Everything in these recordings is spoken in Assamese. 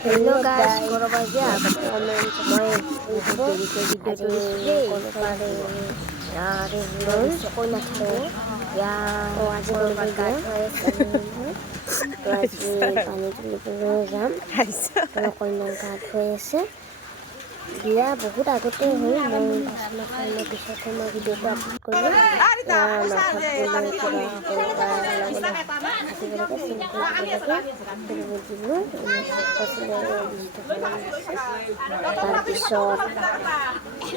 Hello guys, korang aja komen semua info jadi korban ya review sekolah tu ya korban kan tu aji pani tu program kalau korban kan tu dia বহুত আগতে হ'ল মই 5 মাহৰ পিছতে মই ভিডিঅ'টো আপলোড কৰিলোঁ তাৰপিছত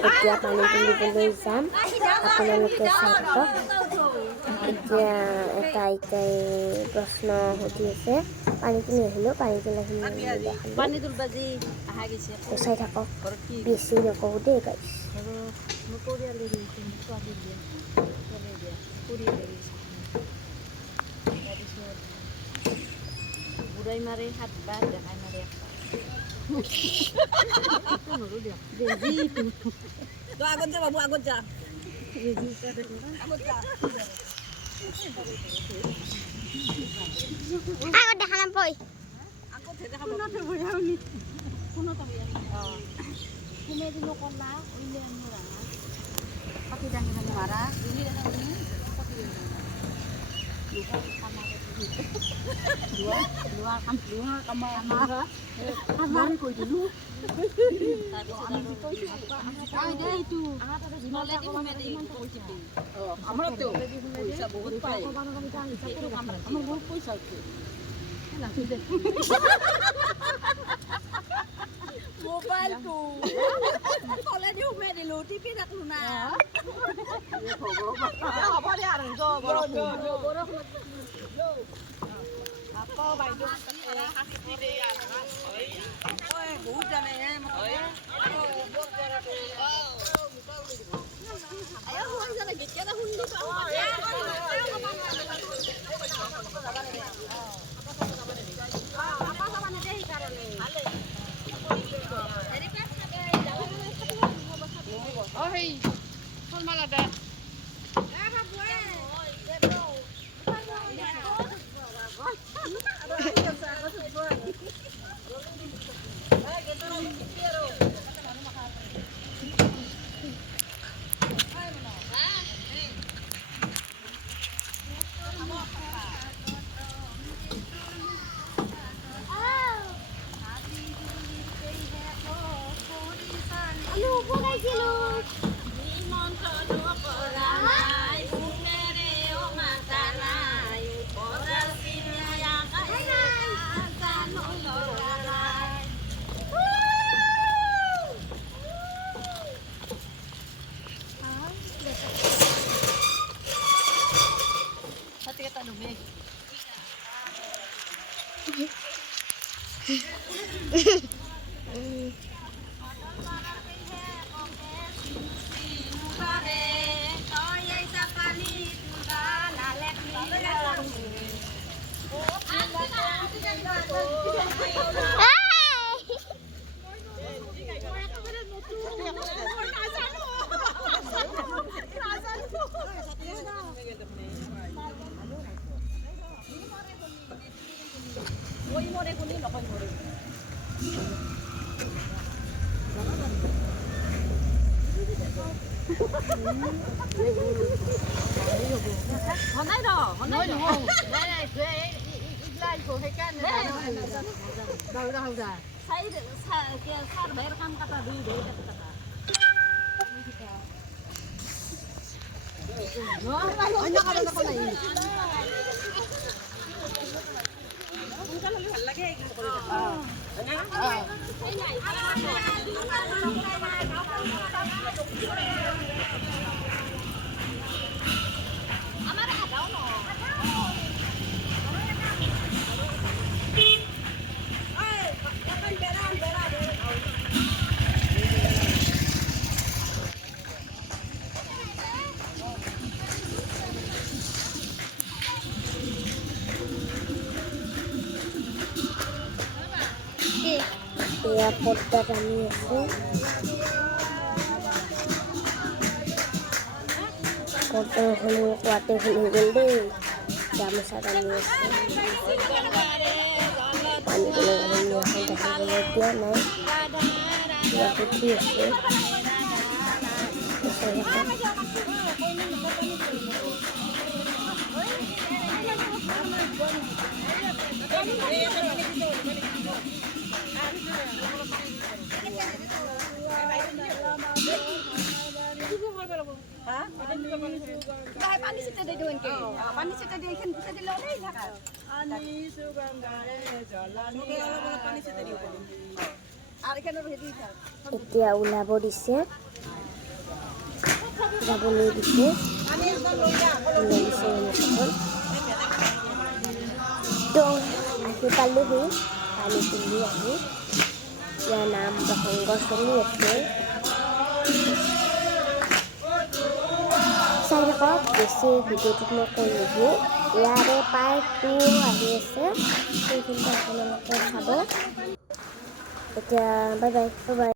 এতিয়া পানী তুলিবলৈ যাম আপোনালোকে চাই থাকক এতিয়া এটা আইতাই প্ৰশ্ন সুধি আছে পানী তুলি আহিলোঁ পানী তুলি চাই থাকক বেছি নকওঁ দেই গাইছ বুঢ়াই মাৰে সাতবাৰ দেখাই মাৰে আগত যা বাবু আগত যা আগত দেখা নাপাই আগত দেখা Kini dulu kola, ini yang murah. Pakai dan kita marah, ini yang ini. Dua kamar. Kamar kau dulu. Ada itu. Mulai di mana di? Kamar tu. Bisa buat apa? Kamar buat puasa tu. Mobile tu. Kalau dia umur di luar TV tak luna. Apa dia orang tu? Apa baju? Oh, hujan ni. Ayo hujan lagi. Kita hundi tu. Apa sama ni deh ikan ni? Oh hei, kau malah dah. Hôm nay đó, hôm nay đúng không? Đây này, ít lại của cái can này. Đâu đâu ra? Saya kia sar bayar kan kata dulu kata. Banyak ada nak lain. Bukan lebih lagi এয়ারপোর্টটা বানিয়েছে কত হলো কোয়াতে হলো গেলে গামছা বানিয়েছে পানি গুলো বানিয়ে এখন দেখা গেল দিয়া নাই কিবা সুধি আছে পানী চিটা দি দিওঁ এনেকে পানী চিটা দি এইখিনি চিটা দিলে ওলাই থাকা আৰু এখানে হেৰি থাক এতিয়া ওলাব দিছে যাবলৈ দিছে তো আহি পালোহি পানী তুলি আহি ইয়াৰ নাম প্ৰসংগ চলি আছে চাই থাকক বেছি ভিডিঅ'টোত মই কৈ নিদিওঁ ইয়াৰে পাৰ্ট 2 আহি আছে সেইখিনি আপোনালোকে চাব এতিয়া বাই বাই